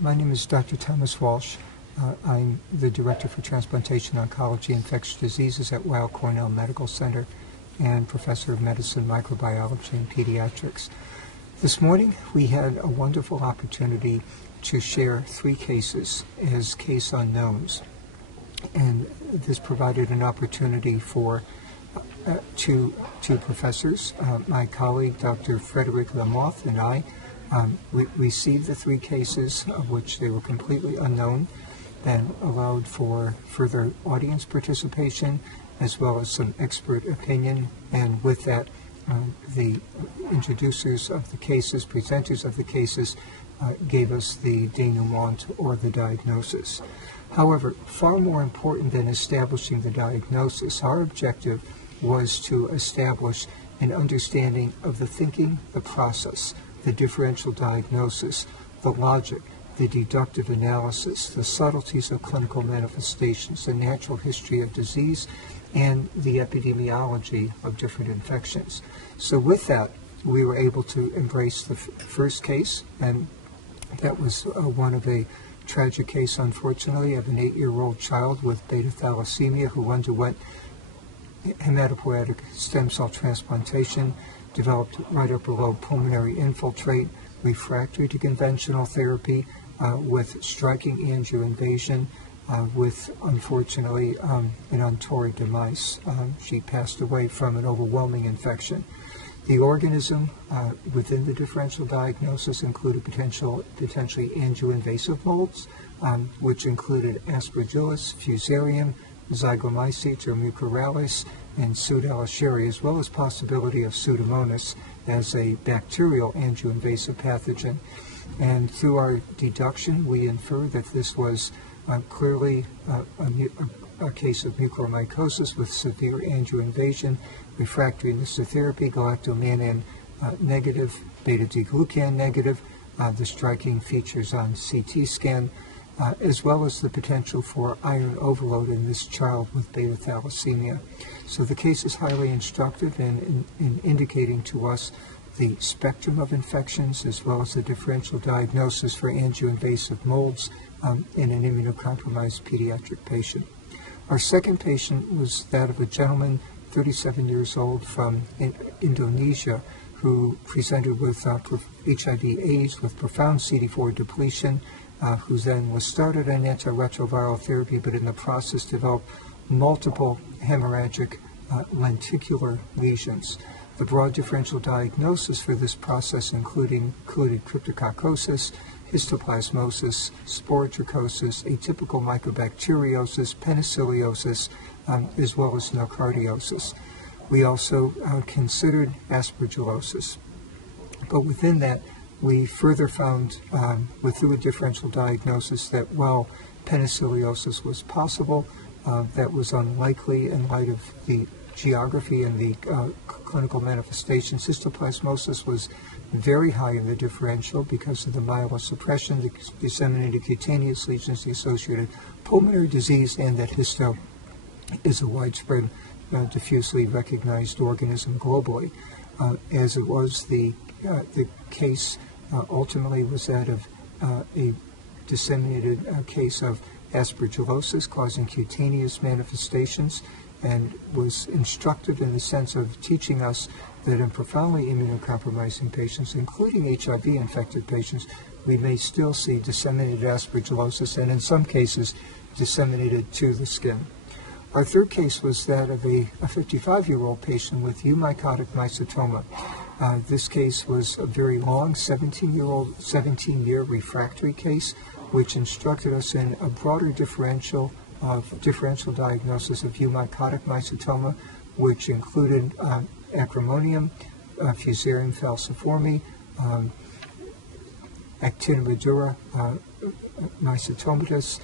My name is Dr. Thomas Walsh. I'm the Director for Transplantation Oncology Infectious Diseases at Weill Cornell Medical Center and Professor of Medicine, Microbiology, and Pediatrics. This morning we had a wonderful opportunity to share 3 cases as case unknowns, and this provided an opportunity for two professors, my colleague Dr. Frederick Lamoth and I, we received the 3 cases, of which they were completely unknown, and allowed for further audience participation as well as some expert opinion. And with that, the introducers of the cases, presenters of the cases, gave us the denouement or the diagnosis. However, far more important than establishing the diagnosis, our objective was to establish an understanding of the thinking, the process, the differential diagnosis, the logic, the deductive analysis, the subtleties of clinical manifestations, the natural history of disease, and the epidemiology of different infections. So with that, we were able to embrace the first case, and that was one of a tragic case, unfortunately, of an 8-year-old child with beta thalassemia who underwent hematopoietic stem cell transplantation, developed right upper lobe pulmonary infiltrate, refractory to conventional therapy, with striking angioinvasion, with, unfortunately, an untoward demise. She passed away from an overwhelming infection. The organism within the differential diagnosis included potentially angioinvasive molds, which included Aspergillus, Fusarium, Zygomycetes or Mucorales, and Pseudo-Escherichia, as well as possibility of Pseudomonas as a bacterial angioinvasive pathogen. And through our deduction, we infer that this was clearly a case of mucormycosis with severe angioinvasion, refractoriness to therapy, galactomannan negative, beta-D-glucan negative, the striking features on CT scan, as well as the potential for iron overload in this child with beta thalassemia. So the case is highly instructive in indicating to us the spectrum of infections as well as the differential diagnosis for angioinvasive molds in an immunocompromised pediatric patient. Our second patient was that of a gentleman, 37 years old, from Indonesia, who presented with HIV/AIDS with profound CD4 depletion, who then was started on antiretroviral therapy, but in the process developed multiple hemorrhagic lenticular lesions. The broad differential diagnosis for this process included cryptococcosis, histoplasmosis, sporotrichosis, atypical mycobacteriosis, penicilliosis, as well as nocardiosis. We also considered Aspergillosis. But within that, we further found, through a differential diagnosis, that while penicilliosis was possible, that was unlikely in light of the geography and the clinical manifestations. Histoplasmosis was very high in the differential because of the myelosuppression, the disseminated cutaneous lesions, the associated pulmonary disease, and that histo is a widespread, diffusely recognized organism globally. As it was, the case ultimately was that of a disseminated case of aspergillosis causing cutaneous manifestations, and was instructive in the sense of teaching us that in profoundly immunocompromising patients, including HIV-infected patients, we may still see disseminated aspergillosis, and in some cases disseminated to the skin. Our third case was that of a 55-year-old patient with eumycotic mycetoma. This case was a very long 17-year refractory case, which instructed us in a broader differential diagnosis of eumycotic mycetoma, which included acremonium, Fusarium falciforme, Actiniodura mycetomatus,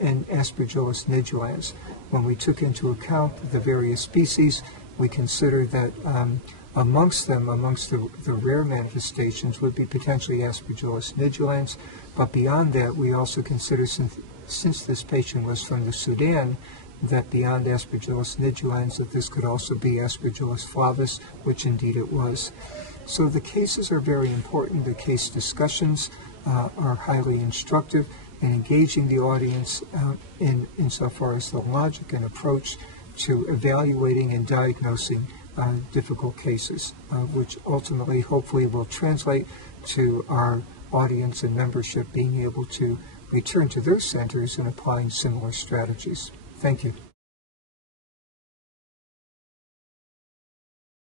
and Aspergillus nidulans. When we took into account the various species, we considered that amongst the rare manifestations would be potentially Aspergillus nidulans, but beyond that, we also consider, since this patient was from the Sudan, that beyond Aspergillus nidulans, that this could also be Aspergillus flavus, which indeed it was. So the cases are very important. The case discussions are highly instructive in engaging the audience insofar as the logic and approach to evaluating and diagnosing difficult cases, which ultimately, hopefully, will translate to our audience and membership being able to return to their centers and applying similar strategies. Thank you.